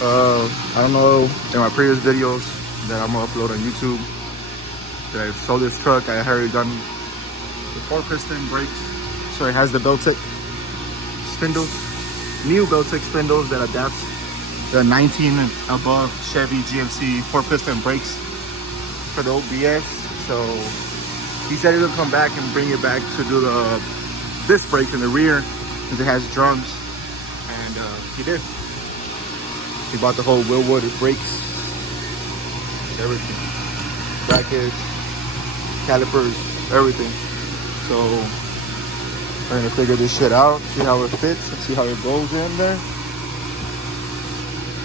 I don't know, in my previous videos that I'm gonna upload on YouTube that I sold this truck, I had already done the 4-piston brakes. So it has the Beltec spindles, new Beltec spindles that adapts the 19 and above Chevy GMC 4-piston brakes for the OBS. So he said he'll come back and bring it back to do the disc brake in the rear because it has drums, and he did. He bought the whole Wilwood brakes, everything, brackets, calipers, everything. So we're gonna figure this shit out, see how it fits, and see how it goes in there.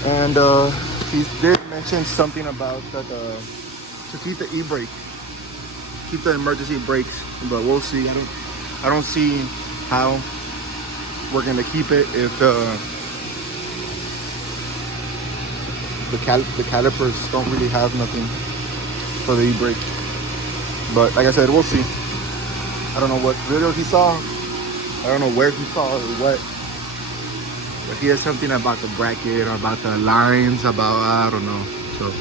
And he did mention something about that to keep the e-brake, keep the emergency brakes, but we'll see. I don't see how we're gonna keep it if the calipers don't really have nothing for the e-brake. But like I said, we'll see. I don't know what video he saw. I don't know where he saw it or what. But he has something about the bracket or about the lines, about, I don't know. So,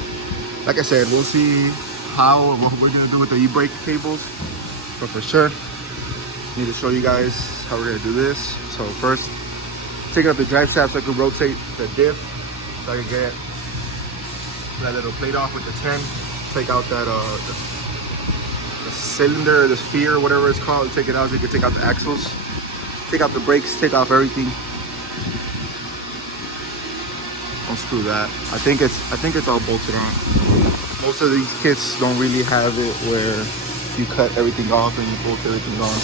like I said, we'll see how or what we're gonna do with the e-brake cables. But for sure, need to show you guys how we're gonna do this. So first, take out the drive shaft so I can rotate the diff, so I can get that little plate off with the 10. Take out that the cylinder, the sphere, whatever it's called. Take it out so you can take out the axles, take out the brakes, take off everything. Don't screw that. I think it's all bolted on. Most of these kits don't really have it where you cut everything off and you bolt everything on.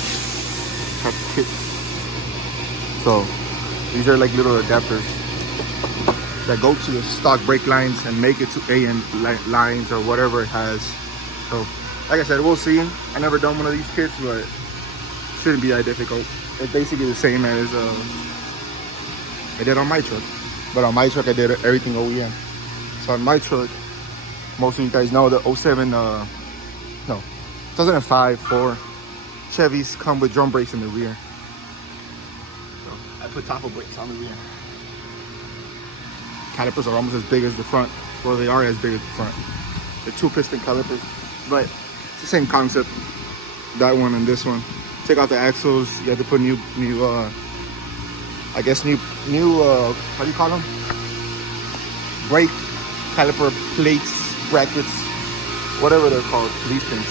Type of kit. So these are like little adapters that go to the stock brake lines and make it to AN lines or whatever it has. So like I said, we'll see. I never done one of these kits, but it shouldn't be that difficult. It's basically the same as I did on my truck. But on my truck, I did everything OEM. So on my truck, most of you guys know the 2005 4 Chevys come with drum brakes in the rear. So I put Tahoe brakes on the rear. Calipers are almost as big as the front. Well, they are as big as the front. They're 2-piston calipers, but it's the same concept. That one and this one. Take out the axles. You have to put new how do you call them? Brake caliper plates, brackets, whatever they're called. These things.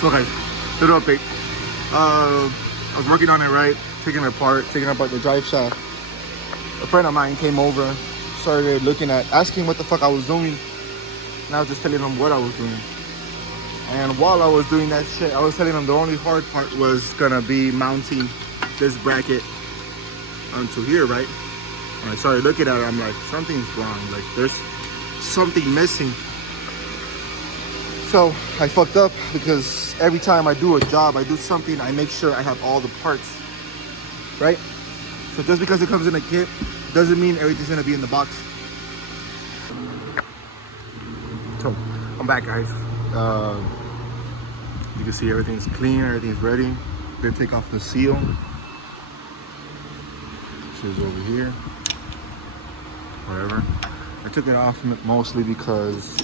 So guys, little update. I was working on it, right? Taking apart the drive shaft. A friend of mine came over, started asking what the fuck I was doing, and I was just telling him what I was doing. And while I was doing that shit, I was telling him the only hard part was gonna be mounting this bracket onto here, right? And I started looking at it, I'm like, something's wrong, like there's something missing. So I fucked up because every time I do a job, I do something, I make sure I have all the parts, right? So just because it comes in a kit doesn't mean everything's gonna be in the box. So I'm back, guys. You can see everything's clean, everything's ready. Then take off the seal, which is over here, whatever. I took it off mostly because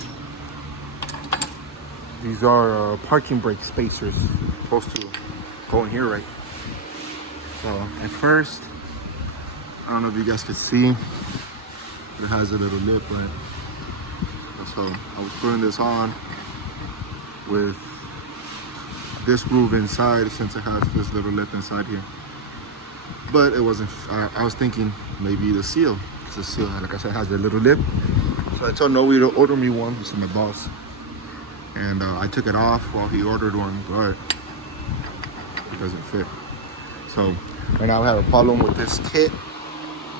these are parking brake spacers, supposed to go in here, right? So at first, I don't know if you guys could see, it has a little lip, right? So I was putting this on with this groove inside, since it has this little lip inside here. But it wasn't, I was thinking maybe the seal, because the seal, like I said, has a little lip. So I told Noe to order me one, he's my boss. And I took it off while he ordered one, but it doesn't fit. So right now I have a problem with this kit.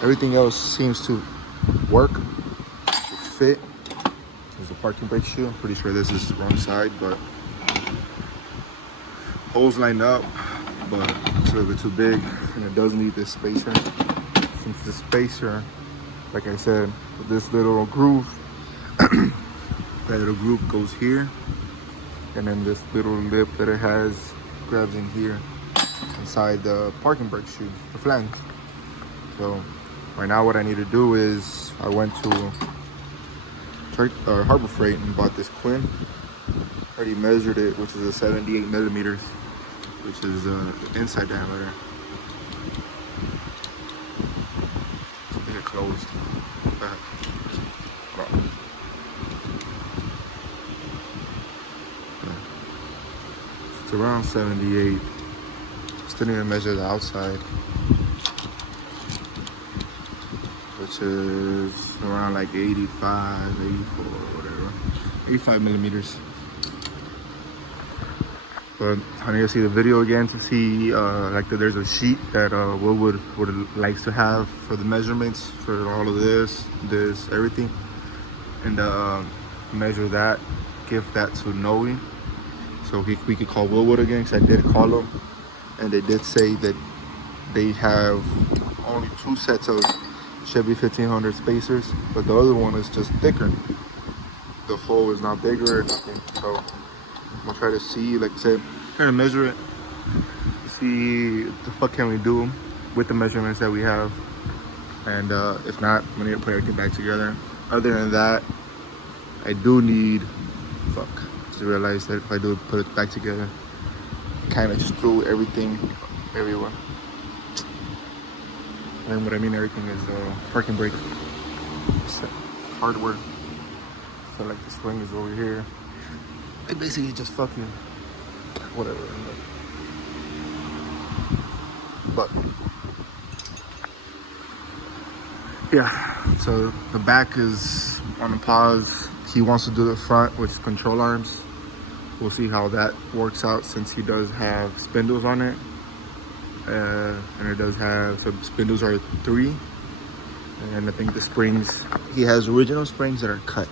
Everything else seems to work, to fit. There's a parking brake shoe. I'm pretty sure this is the wrong side, but holes lined up, but it's a little bit too big, and it does need this spacer. Since the spacer, like I said, with this little groove, that little groove goes here, and then this little lip that it has grabs in here inside the parking brake shoe, the flange. So right now what I need to do is I went to Harbor Freight and bought this Quinn. Already measured it, which is a 78 millimeters, which is the inside diameter. I think it closed. It's around 78. Still need to measure the outside, which is around like 85, 84, whatever. 85 millimeters. But I need to see the video again to see like that there's a sheet that Wilwood likes to have for the measurements for all of this, everything, and measure that, give that to Noe, so we could call Wilwood again, because I did call them, and they did say that they have only 2 sets of Chevy 1500 spacers, but the other one is just thicker. The hole is not bigger or nothing, so I'm gonna try to see, like I said, try to measure it, see what the fuck can we do with the measurements that we have, and if not, I'm gonna need to put everything back together. Other than that, I do need, just realized that if I do put it back together, kind of just threw everything everywhere. And what I mean everything is the parking brake hardware. So like the spring is over here. It basically just fucking whatever. But yeah, so the back is on a pause. He wants to do the front, which is control arms. We'll see how that works out, since he does have spindles on it. And it does have, so spindles are 3. And I think the springs, he has original springs that are cut.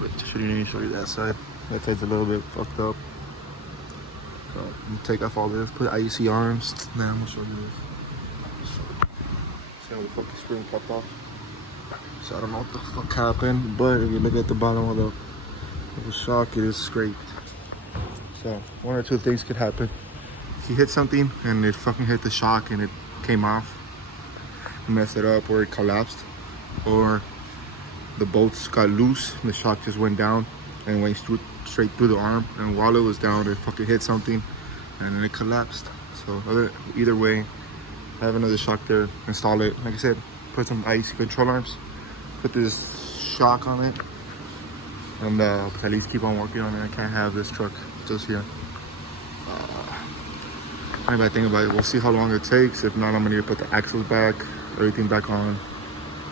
Wait, shouldn't even show you that side. That side's a little bit fucked up. So I'm gonna take off all this, put IHC arms. Then I'm gonna show you this. See how the fucking spring popped off. So I don't know what the fuck happened, but if you look at the bottom of the shock, it is scraped. So 1 or 2 things could happen. He hit something and it fucking hit the shock and it came off, messed it up, or it collapsed, or the bolts got loose and the shock just went down and went straight through the arm, and while it was down it fucking hit something and then it collapsed. So either way, I have another shock there, install it, like I said, put some IHC control arms, put this shock on it, and at least keep on working on it. I can't have this truck just here. I might think about it. We'll see how long it takes. If not, I'm gonna need to put the axles back, everything back on.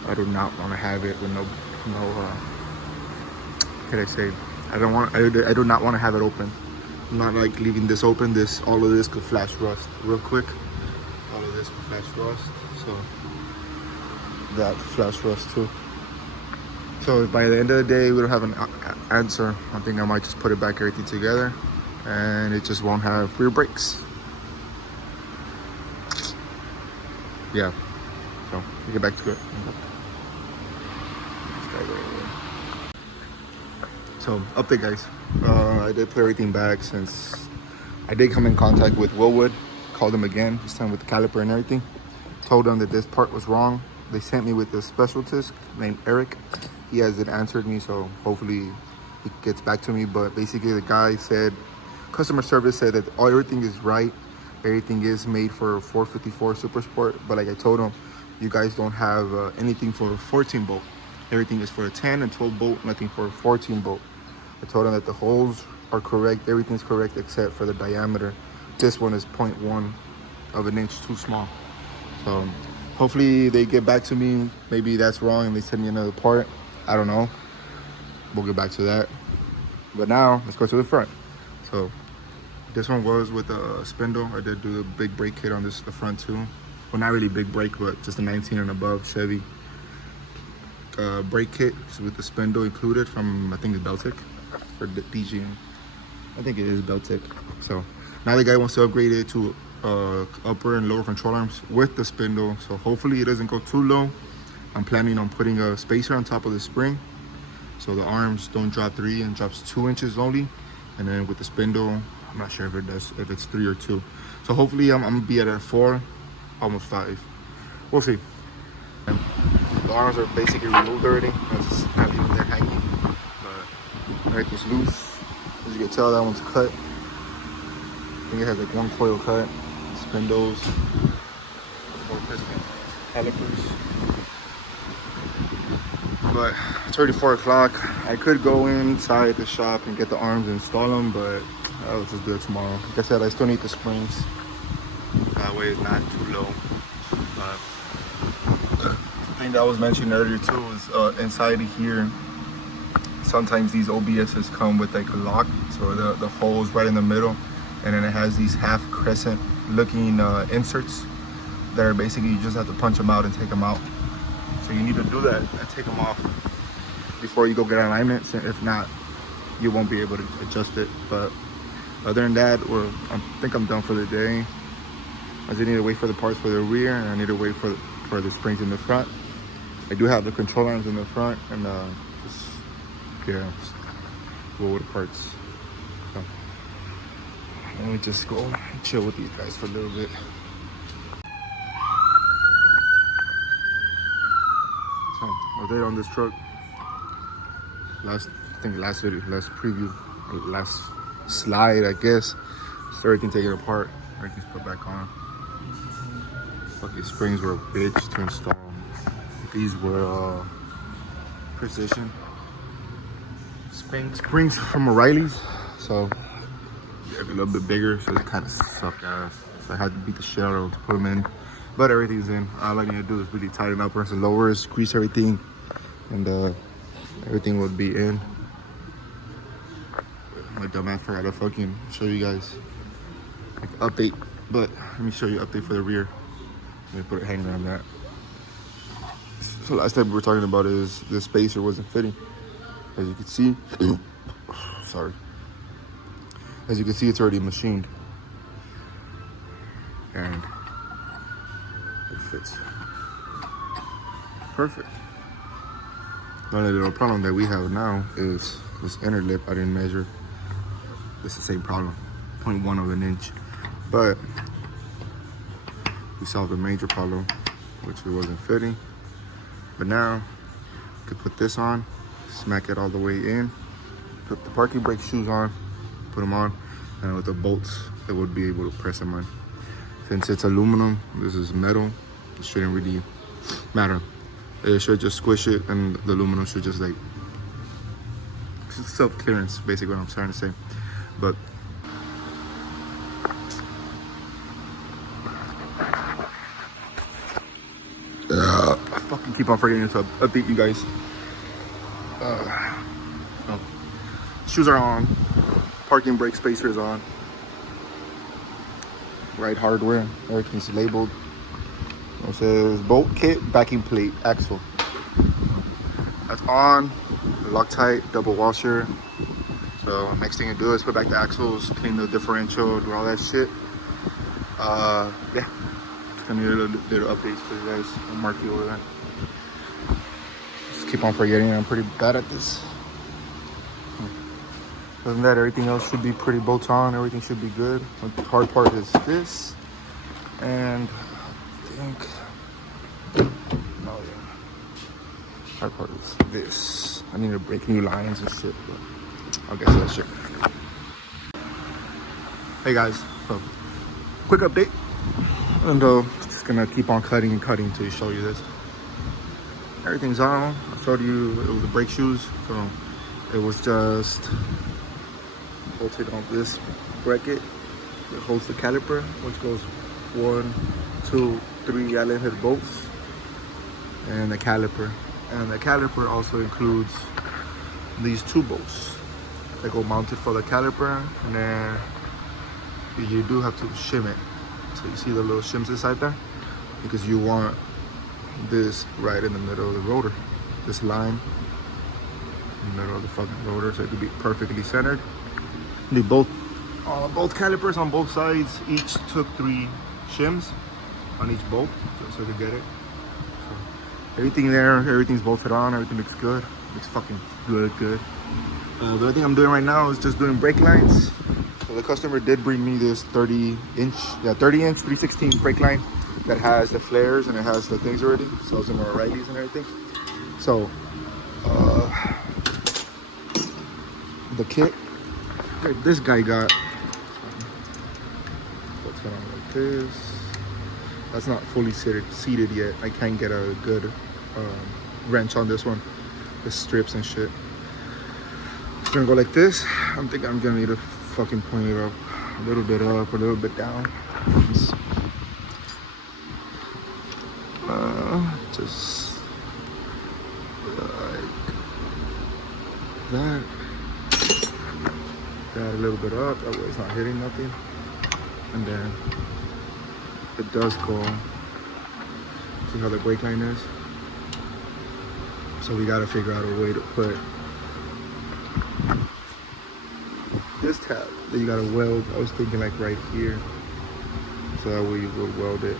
I do not want to have it with no what can I say? I do not want to have it open. I'm not like leaving this open. All of this could flash rust real quick. All of this could flash rust. So that flash rust too. So by the end of the day, we don't have an answer. I think I might just put it back, everything together, and it just won't have rear brakes. Yeah, so we get back to it. So update, guys. I did put everything back, since I did come in contact with Wilwood. Called them again, this time with the caliper and everything. Told them that this part was wrong. They sent me with a specialist named Eric. He hasn't answered me, so hopefully he gets back to me. But basically the guy said, customer service said that everything is right. Everything is made for 454 Super Sport, but like I told him, you guys don't have anything for a 14 bolt. Everything is for a 10 and 12 bolt, nothing for a 14 bolt. I told him that the holes are correct, everything's correct except for the diameter. This one is 0.1 of an inch too small. So hopefully they get back to me. Maybe that's wrong and they send me another part. I don't know. We'll get back to that. But now let's go to the front. So this one was with a spindle. I did do the big brake kit on the front too. Well, not really big brake, but just a 19 and above Chevy brake kit with the spindle included from, I think it's Beltec or DG. I think it is Beltec. So now the guy wants to upgrade it to upper and lower control arms with the spindle. So hopefully it doesn't go too low. I'm planning on putting a spacer on top of the spring, so the arms don't drop 3 and drops 2 inches only. And then with the spindle, I'm not sure if it's 3 or 2. So hopefully I'm gonna be at a 4 almost 5. We'll see. And the arms are basically removed already. I just have them there hanging, but everything's loose. As you can tell, that one's cut. I think it has like 1 coil cut. Spindles, 4 piston calipers. But it's already 4 o'clock. I could go inside the shop and get the arms and install them, but I'll just do it tomorrow. Like I said, I still need the springs. That way it's not too low. The thing that was mentioned earlier too is inside of here, sometimes these OBSs come with like a lock. So the hole's right in the middle, and then it has these half crescent looking inserts that are basically, you just have to punch them out and take them out. So you need to do that and take them off before you go get alignments. If not, you won't be able to adjust it. But other than that, I think I'm done for the day. I just need to wait for the parts for the rear, and I need to wait for the springs in the front. I do have the control arms in the front, and just Wilwood parts. So let me just go chill with these guys for a little bit. So update on this truck. Last video, last preview, last slide, I guess. So everything taken apart, everything's put back on. Fucking springs were a bitch to install. These were precision springs from O'Reilly's, so they're a little bit bigger, so they kind of suck ass. So I had to beat the shit out of them to put them in, but everything's in. All I need to do is really tighten up and lower, grease everything, and everything will be in. My dumbass forgot to fucking show you guys like update, but let me show you update for the rear. Let me put it hanging around that. So last time we were talking about is the spacer wasn't fitting. As you can see, sorry. As you can see, it's already machined. And it fits. Perfect. The only little problem that we have now is this inner lip. I didn't measure. It's the same problem, 0.1 of an inch. But we solved a major problem, which it wasn't fitting. But now, you could put this on, smack it all the way in, put the parking brake shoes on, put them on, and with the bolts, it would be able to press them on. Since it's aluminum, this is metal, it shouldn't really matter. It should just squish it, and the aluminum should just like, self-clearance, basically what I'm trying to say. But I fucking keep on forgetting to update you guys. Shoes are on, parking brake spacers on, right hardware, everything's labeled. It says bolt kit, backing plate, axle. That's on, Loctite, double washer. So next thing to do is put back the axles, clean the differential, do all that shit. Yeah, it's gonna be little updates for you guys. I'll mark you over there. Just keep on forgetting, I'm pretty bad at this. Other than that, everything else should be pretty bolt on, everything should be good. The hard part is this, and I think, oh yeah, hard part is this. I need to break new lines and shit, but I'll get to that shit. Hey guys, so quick update, and just gonna keep on cutting and cutting to show you this. Everything's on. I showed you it was the brake shoes, so it was just bolted on this bracket that holds the caliper, which goes 1, 2, 3 Allen head bolts, and the caliper. And the caliper also includes these 2 bolts that go mounted for the caliper, and then you do have to shim it. So you see the little shims inside there, because you want this right in the middle of the rotor, this line in the middle of the fucking rotor, so it could be perfectly centered. They both calipers on both sides each took 3 shims on each bolt, so to get it. So everything there, everything's bolted on, everything looks good. Looks fucking good. The other thing I'm doing right now is just doing brake lines. So the customer did bring me this 30 inch 3/16 brake line. that has the flares and it has the things already. So those are more righties and everything. So the kit that this guy got, what's going on like this? That's not fully seated yet. I can't get a good wrench on this one. The strips and shit. It's gonna go like this. I'm thinking I'm gonna need to fucking point it up a little bit up, a little bit down. Just like that. That a little bit up. That way it's not hitting nothing. And then it does go. See how the brake line is? So we gotta figure out a way to put this tab that you gotta weld. I was thinking like right here. So that way you would weld it.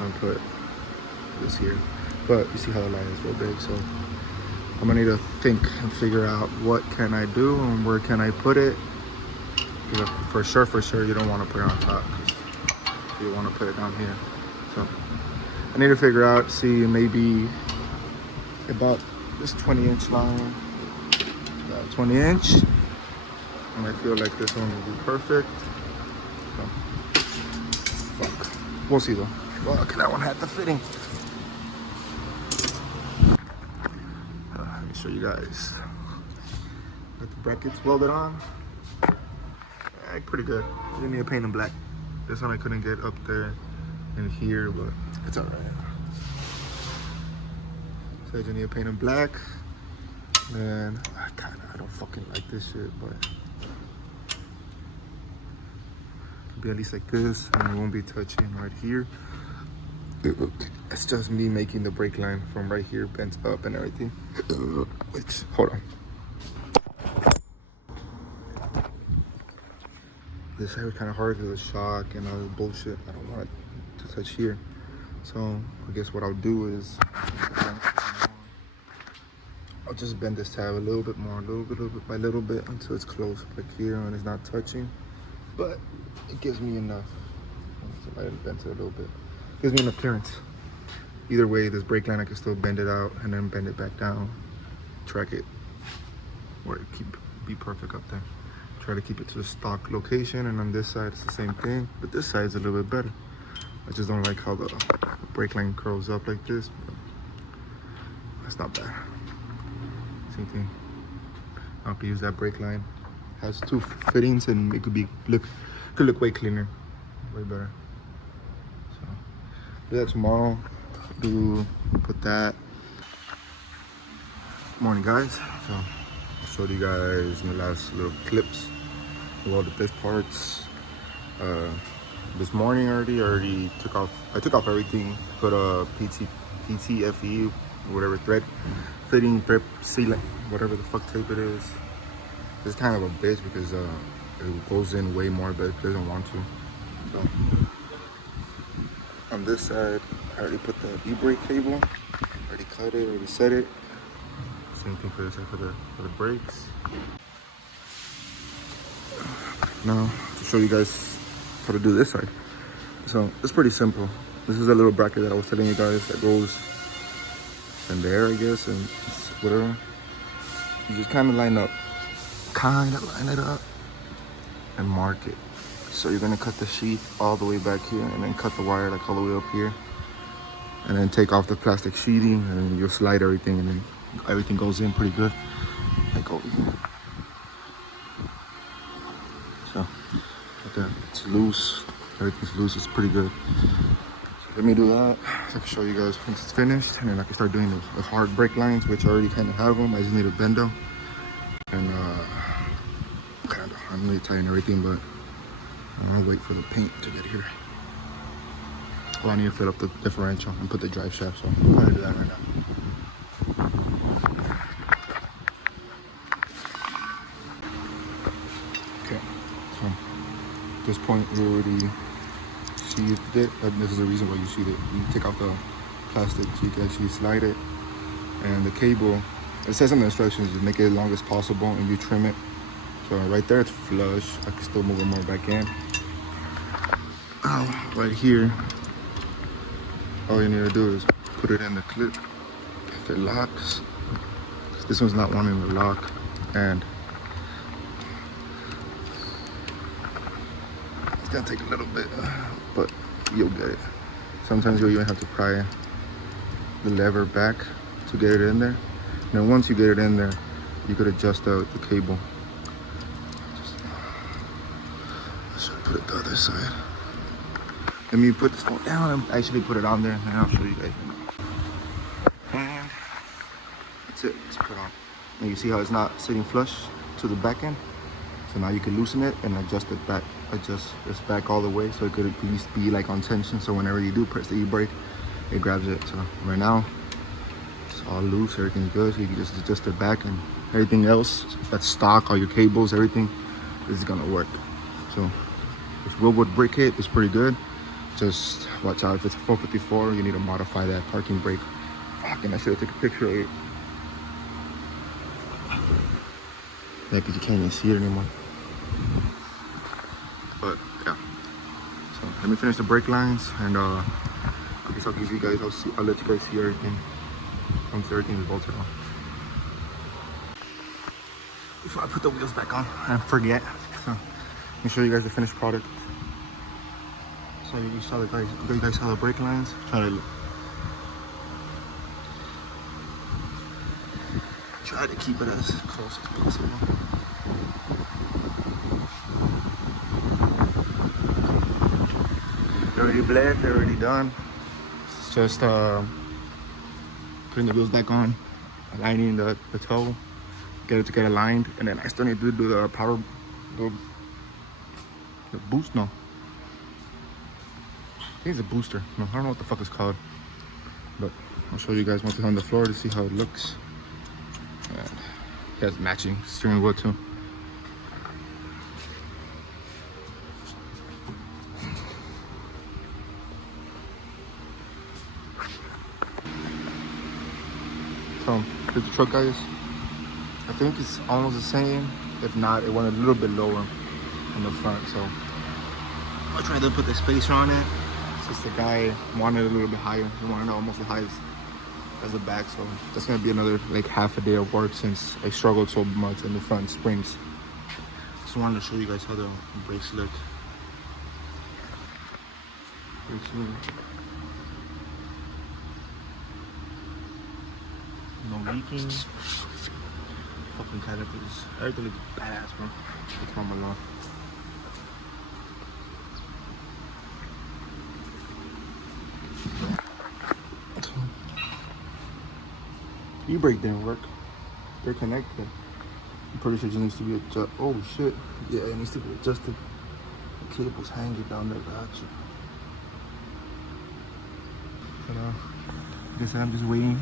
And put this here. But you see how the line is real big, so I'm gonna need to think and figure out what can I do and where can I put it. For sure, you don't want to put it on top because you want to put it down here. So I need to figure out, see maybe about this 20-inch line, about 20-inch, and I feel like this one will be perfect. So, fuck, we'll see though. Fuck, that one had the fitting. Let me show you guys. Got the brackets welded on. Pretty good. I didn't need to paint them black. This one I couldn't get up there and here, but it's alright. So I just need to paint them black. And I don't fucking like this shit, but it could be at least like this, and it won't be touching right here. It's just me making the brake line from right here bent up and everything. Which, hold on. This side was kind of hard because of the shock and all this bullshit. I don't want it to touch here. So I guess what I'll do is I'll just bend this tab a little bit more, a little bit by little bit until it's close like here and it's not touching. But it gives me enough. So I bent it a little bit. Gives me enough clearance. Either way, this brake line I can still bend it out and then bend it back down, track it, or be perfect up there. Try to keep it to the stock location, and on this side it's the same thing, but this side is a little bit better. I just don't like how the brake line curls up like this, but that's not bad. Same thing. I have to use that brake line. It has two fittings and it could look way cleaner, way better. So do that tomorrow. Put that. Morning, guys. So I showed you guys in the last little clips welded this parts this morning already. I took off everything, put a PTFE, whatever thread fitting, thread sealant, whatever the fuck tape it is. It's kind of a bitch because it goes in way more, but it doesn't want to. So on this side I already put the e-brake cable, already cut it, already set it. Same thing for this side for the brakes. Now to show you guys how to do this side. So it's pretty simple. This is a little bracket that I was telling you guys that goes in there, I guess, and whatever. You just kind of line it up and mark it. So you're gonna cut the sheath all the way back here and then cut the wire like all the way up here, and then take off the plastic sheeting, and then you'll slide everything, and then everything goes in pretty good, like over here. So like that, it's loose, everything's loose, it's pretty good. So let me do that so I can show you guys once it's finished, and then I can start doing the hard brake lines, which I already kind of have them. I just need to bend them, and I'm really tighten everything, but I'll wait for the paint to get here. Well, I need to fill up the differential and put the drive shaft, so I'm gonna do that right now. Okay, so at this point we already sheathed it, and this is the reason why you sheathe it. You take out the plastic so you can actually slide it, and the cable, it says in the instructions to make it as long as possible and you trim it. So right there it's flush. I can still move it more back in. now, right here, all you need to do is put it in the clip. If it locks, this one's not wanting to lock, and it's gonna take a little bit, but you'll get it. Sometimes you'll even have to pry the lever back to get it in there. And then once you get it in there, you could adjust out the cable. I should put it the other side. Let me put this phone down and actually put it on there, and I'll show you guys. And that's it. Let's put it on. And you see how it's not sitting flush to the back end? So now you can loosen it and adjust it back. Adjust this back all the way so it could at least be like on tension. So whenever you do press the e-brake, it grabs it. So right now, it's all loose. Everything's good. So you can just adjust it back, and everything else that's stock, all your cables, everything is gonna work. So this Wilwood brake kit is pretty good. Just watch out if it's a 454, you need to modify that parking brake. Fucking, I should have taken a picture of it. Yeah, because you can't even see it anymore. But yeah, so let me finish the brake lines, and I guess I'll give you guys, I'll let you guys see everything once everything is bolted on. Before I put the wheels back on and forget, so let me show you guys the finished product. So you saw you guys saw the brake lines. Try to keep it as close as possible. They're already bled, they're already done. It's just putting the wheels back on, aligning the toe, get it aligned, and then I still need to do the power, the boost. No, I think it's a booster. No, I don't know what the fuck it's called, but I'll show you guys once it's on the floor to see how it looks. And it has matching steering wheel too. So here's the truck, guys. I think it's almost the same. If not, it went a little bit lower in the front. So I tried to put the spacer on it. Since the guy wanted it a little bit higher. He wanted it almost as high as the back. So that's gonna be another like half a day of work since I struggled so much in the front springs. Just wanted to show you guys how the brakes look. No leaking. Fucking calipers. Everything looks badass, bro. It's on my lawn. E-brake didn't work. They're connected. I'm pretty sure it just needs to be adjusted. Oh shit. Yeah, it needs to be adjusted. The cable's hanging down there. Gotcha. But like I said, I'm just waiting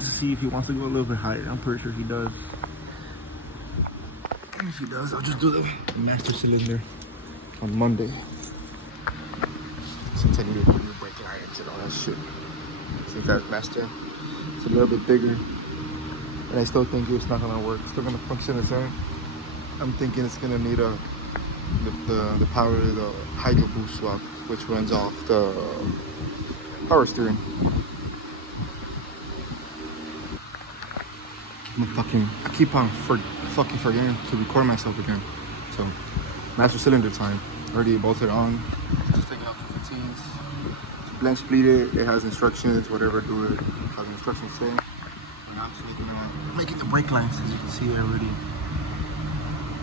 to see if he wants to go a little bit higher. I'm pretty sure he does. And if he does, I'll just do the master cylinder on Monday. Since I need to put new brake lines and all that shit. Since that master, it's a little bit bigger. And I still think it's not gonna work. It's still gonna function the same. I'm thinking it's gonna need the power of the hydro boost swap, which runs off the power steering. I keep on fucking forgetting to record myself again. So master cylinder time. Already bolted on. Just taking out 215s. It's blank spleeted. It has instructions. Whatever do it has instructions saying. And I'm just making the brake lines. As you can see, I already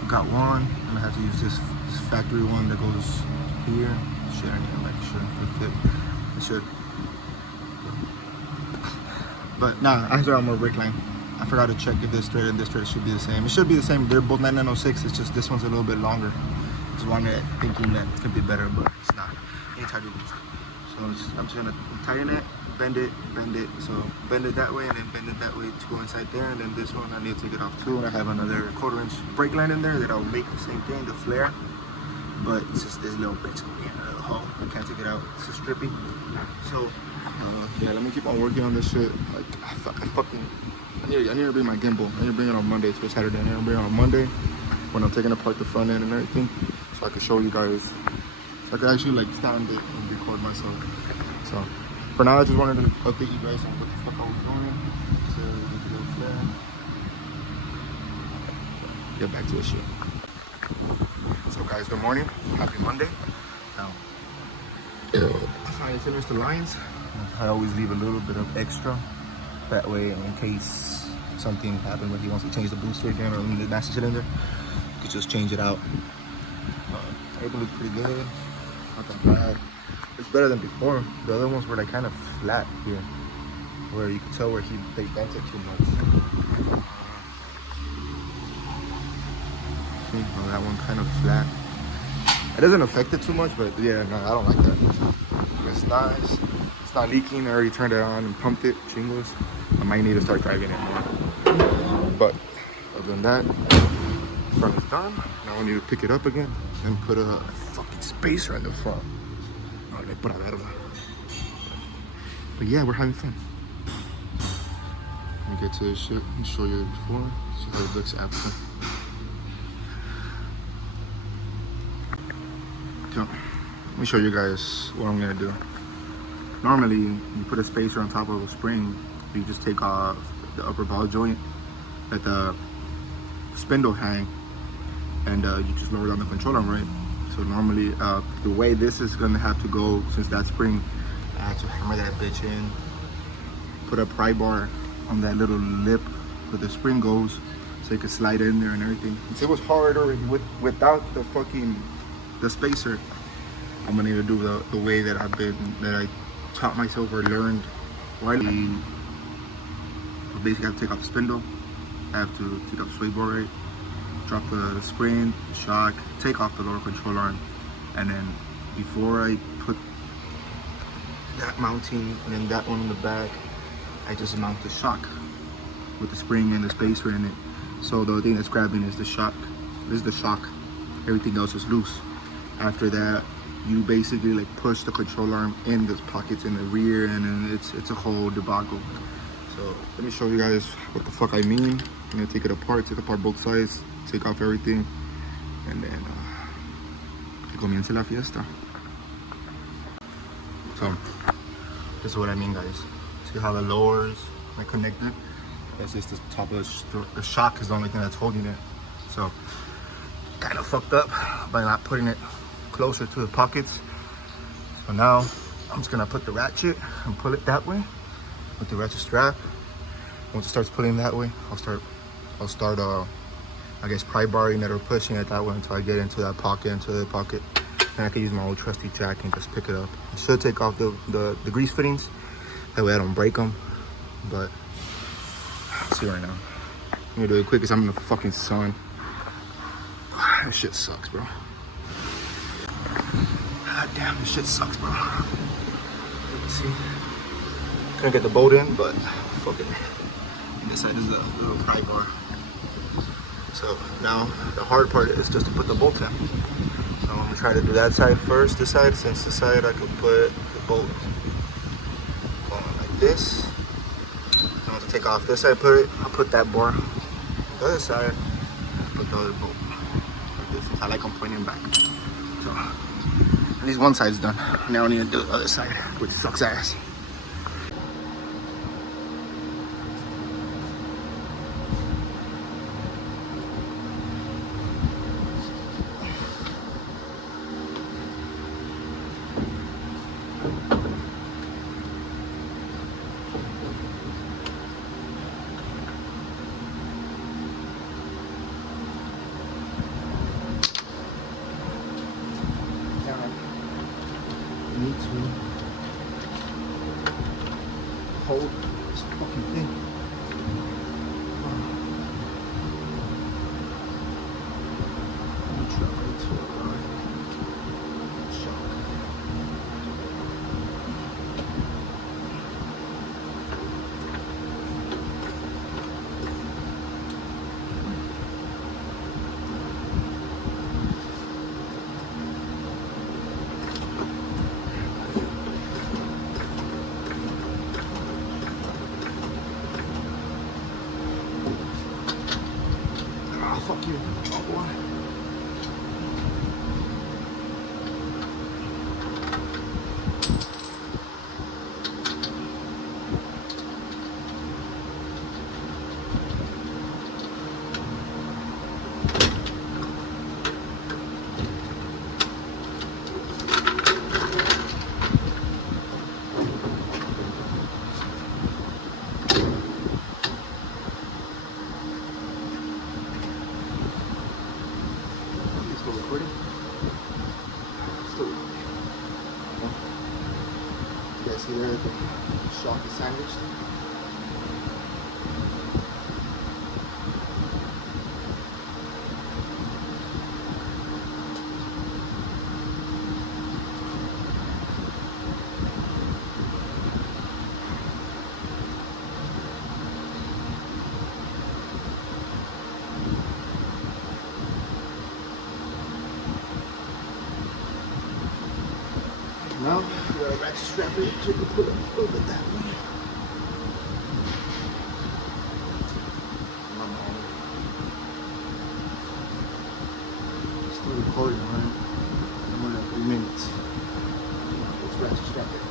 got one, and I have to use this factory one that goes here. Shit, I need to make sure it should. But nah, I have my brake line. I forgot to check if this thread and this thread should be the same. It should be the same. They're both 9906. It's just this one's a little bit longer. Just wanted thinking that it could be better, but it's not. It's hard to boost. So I'm just gonna tighten it, bend it. So bend it that way and then bend it that way to go inside there. And then this one I need to take it off too. And I have another 1/4-inch brake line in there that I'll make the same thing, the flare. But it's just this little bit's gonna be in a little hole. I can't take it out. It's just strippy. So yeah, let me keep on working on this shit. Like I need to bring my gimbal. I need to bring it on Monday. It's Saturday. I need to bring it on Monday when I'm taking apart the front end and everything, so I can show you guys I could actually like stand it and record myself. So for now, I just wanted to update you guys on what the fuck I was doing. So get back to the shit. So guys, good morning. Happy Monday. Now, I finally finished the lines. I always leave a little bit of extra. That way, in case something happened when he wants to change the booster again or the master cylinder, you could just change it out. Everything looks pretty good. Not that bad. It's better than before. The other ones were like kind of flat here, where you could tell where they bent it too much. See, oh, that one kind of flat. It doesn't affect it too much, but yeah, no, I don't like that. It's nice. It's not leaking. I already turned it on and pumped it. Chingos. I might need to start driving it more. But other than that, front is done. Now I need to pick it up again and put a fucking spacer in the front. Oh, le pura verga. But yeah, we're having fun. Let me get to this shit and show you before. See how it looks after. So, let me show you guys what I'm gonna do. Normally, you put a spacer on top of a spring. You just take off the upper ball joint, let the spindle hang, and you just lower down the control arm, right? So normally, the way this is gonna have to go, since that spring, I have to hammer that bitch in, put a pry bar on that little lip where the spring goes, so it can slide in there and everything. Since it was harder without the spacer, I'm gonna need to do the way that I taught myself or learned. Basically, I have to take off the spindle. I have to take off the sway bar, right? Drop the spring, the shock, take off the lower control arm, and then before I put that mounting and then that one in the back, I just mount the shock with the spring and the spacer in it. So the thing that's grabbing is the shock. This is the shock. Everything else is loose. After that, you basically like push the control arm in the pockets in the rear, and then it's a whole debacle. So let me show you guys what the fuck I mean. I'm gonna take it apart, take apart both sides, take off everything, and then que comience la fiesta. So this is what I mean, guys. See how the lowers are connected? That's just the top of the shock is the only thing that's holding it. So kind of fucked up by not putting it closer to the pockets. So now I'm just gonna put the ratchet and pull it that way with the ratchet strap. Once it starts pulling that way, I'll start I guess pry barring it or pushing it that way until I get into that pocket, into the pocket. And I can use my old trusty jack and just pick it up. I should take off the grease fittings, that way I don't break them. But let's see right now. I'm gonna do it quick because I'm in the fucking sun. This shit sucks, bro. God damn, this shit sucks, bro. Let's see. Couldn't get the bolt in, but fucking. This side is the little pry bar. So now the hard part is just to put the bolt in. So I'm gonna try to do that side first. This side, since this side I can put the bolt going like this. I'm gonna take off this side, I'll put that bar. The other side, put the other bolt. Like this. I like them pointing back. So at least one side's done. Now I need to do the other side, which sucks ass. Need to hold this fucking thing. Let me try to shock. See there, the shocky sandwich. Now, we're about to strap it to the pull up a little bit that way. Still recording, right? I'm only at 3 minutes. Let's ratchet strap it.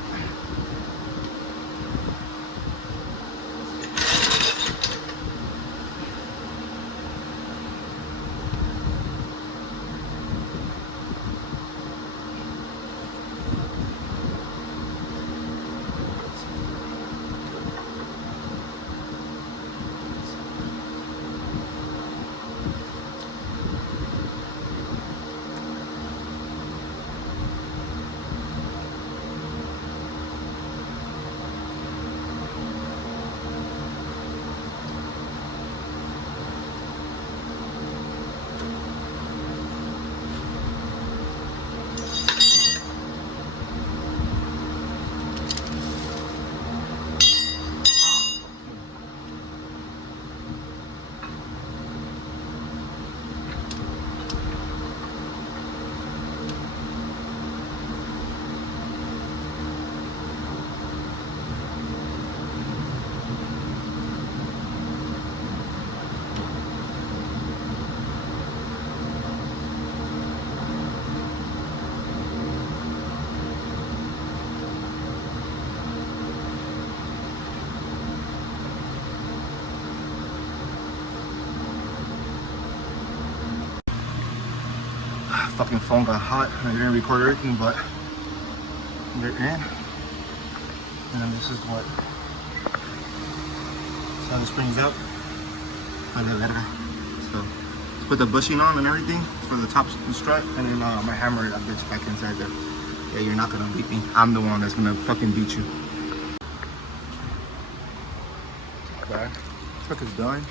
Fucking phone got hot. I didn't record everything, but they're in. And then this is what. So the spring's up. So let's put the bushing on and everything for the top strut, and then my hammer that bitch back inside there. Yeah, you're not gonna beat me. I'm the one that's gonna fucking beat you. Okay, truck is done.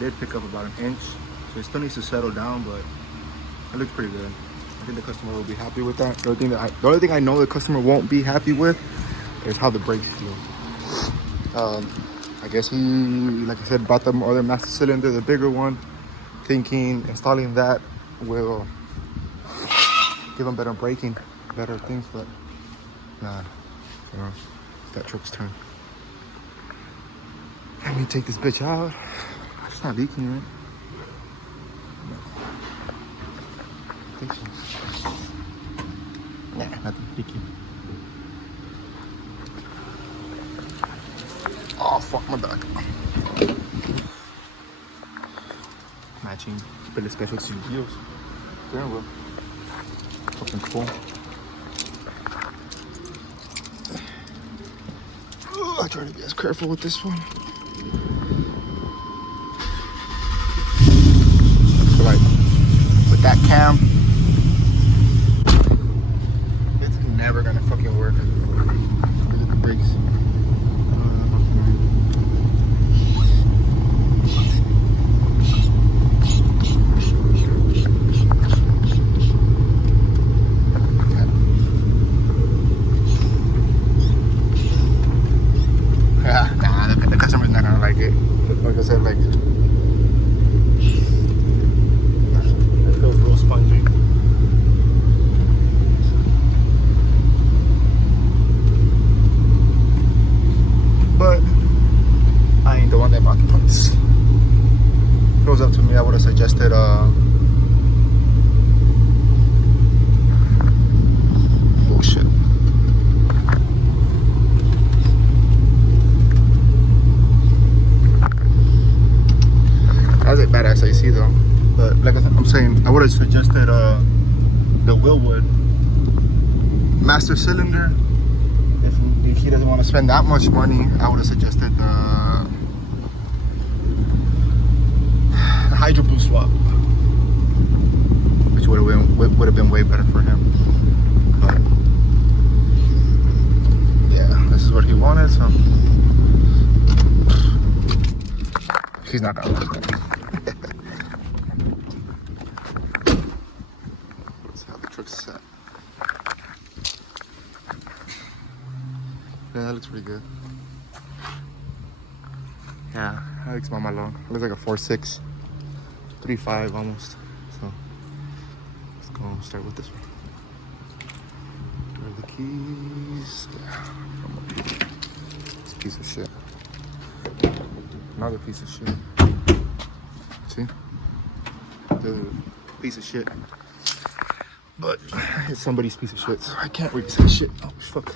Did pick up about 1 inch, so it still needs to settle down, but it looks pretty good. I think the customer will be happy with that. The only thing I know the customer won't be happy with is how the brakes feel. I guess he, like I said, bought the other master cylinder, the bigger one, thinking installing that will give him better braking, better things, but nah, it's that truck's turn. Let me take this bitch out. It's not leaking, right? Nah, nothing leaking. Oh fuck my back. Matching really special CDs. There we go. Fucking cool. I try to be as careful with this one. So like with that cam, it's never gonna fucking work. Look at the brakes. The customer's not gonna like it. Like I said, like it feels real spongy. saying I would have suggested the Wilwood master cylinder. If he doesn't want to spend that much money, I would have suggested the Hydro Boost swap, which would have been way better for him. But yeah, this is what he wanted, so he's not gonna like that. Let's see how the truck's set. Yeah, that looks pretty good. Yeah, that looks mama long. It looks like a 4.6, 3.5 almost. So let's go start with this one. Where are the keys? Yeah. This piece of shit. Another piece of shit. See? Dude, piece of shit. But it's somebody's piece of shit, so I can't read this shit. Oh fuck.